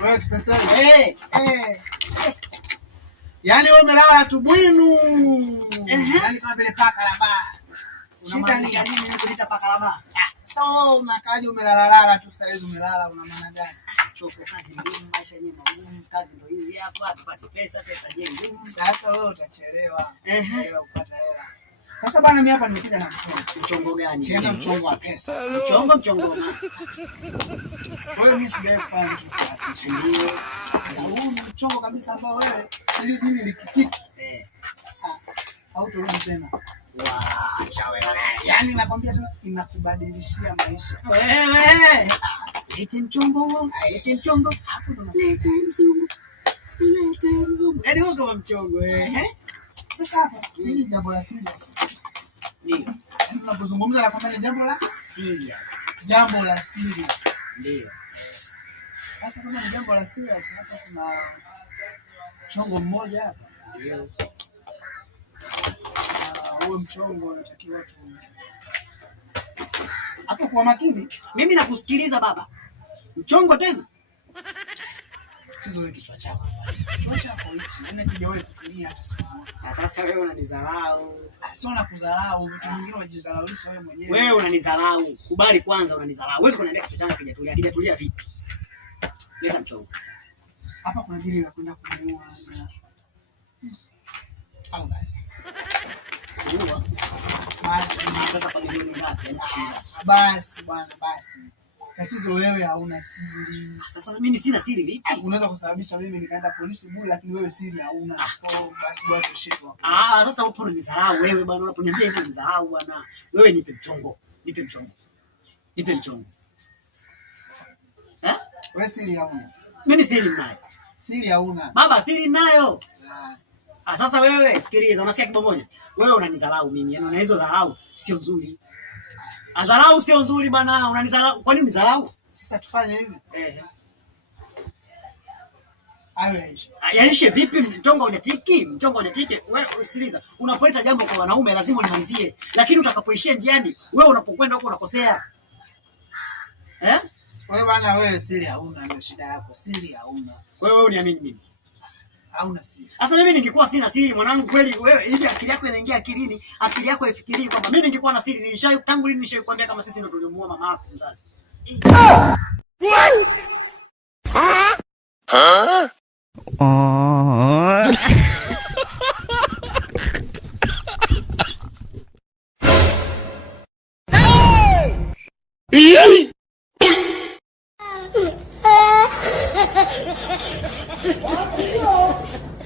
Wewe pesa yaani wewe umelala tu bwinu. Yaani kama vile paka la baa. Shida ni gani mimi kulita paka la baa? So unakaje umelala tu sasa hivi umelala una maana gani? Choko kazi ngumu, maisha yenyewe magumu, kazi ndio hizi hapa, tupate pesa je ngumu. Sasa wewe utachelewa. Hela upata hela. Sasa bana mimi hapa nimekuja na mchongo gani? Tena mchongo wa pesa. Mchongo. Wewe mimi sijawahi kufanya kitu kati. Ndio. Sasa huu mchongo kabisa ambao wewe ili mimi likitiki. Au turudi tena. Acha wewe. Yaani nakwambia tena inakubadilishia maisha. Wewe. Lete mchongo. Hapo ndo lete mzungu. Yaani wewe kama mchongo Sasa hapa hili jambo la serious. Ndio. Yaani tunapozungumza na kwamba ni jambo la serious. Jambo la serious. Ndio. Sasa kama ni jambo la serious hapa kuna mchongo mmoja hapa. Ndio. Huo mchongo unatakiwa tu. Hapo kwa makini. Mimi nakusikiliza baba. Mchongo tena? Tatizo wewe kichwa chako. Kichwa chako hichi, yaani kijawahi kutumia hata siku moja. Sasa wewe unanidharau. Sio na kudharau, vitu vingine unajidharaulisha wewe mwenyewe. Wewe unanidharau. Kubali kwanza unanidharau. Huwezi kuniambia kichwa changu kijatulia vipi? Leta mchongo. Hapa kuna dili la kwenda kununua au basi. Kununua. Basi Sasa kwa milioni ngapi yanashinda? Basi bwana basi. Tatizo wewe hauna siri. Sasa mimi sina siri vipi? Unaweza kusababisha mimi nikaenda polisi bure lakini wewe siri hauna. Basi bwana tushetu hapo. Sasa upo unanidharau wewe bwana, unaponiambia hivi unanidharau bwana. Wewe nipe mchongo. Wewe siri hauna. Mimi siri ninayo. Siri hauna. Baba siri ninayo. Sasa wewe sikiliza, unasikia kibongonya? Wewe unanidharau mimi, yaani una hizo dharau sio nzuri. Dharau sio nzuri bana, unanidharau. Kwa nini unidharau? Sasa tufanye hivi. Yaishe vipi mchongo hujatiki? Wewe usikiliza, unapoita jambo kwa wanaume lazima ulimalizie. Lakini utakapoishia njiani, wewe unapokwenda huko unakosea. Wewe bana wewe siri hauna, ndio shida yako. Siri hauna. Kwa hiyo wewe uniamini mimi. Hauna siri. Sasa mimi ningekuwa sina siri mwanangu kweli wewe hivi akili yako inaingia akilini, akili yako ifikirii kwamba mimi ningekuwa na siri tangu lini nishakwambia kama sisi ndio tuliomuoa mama yako mzazi. What?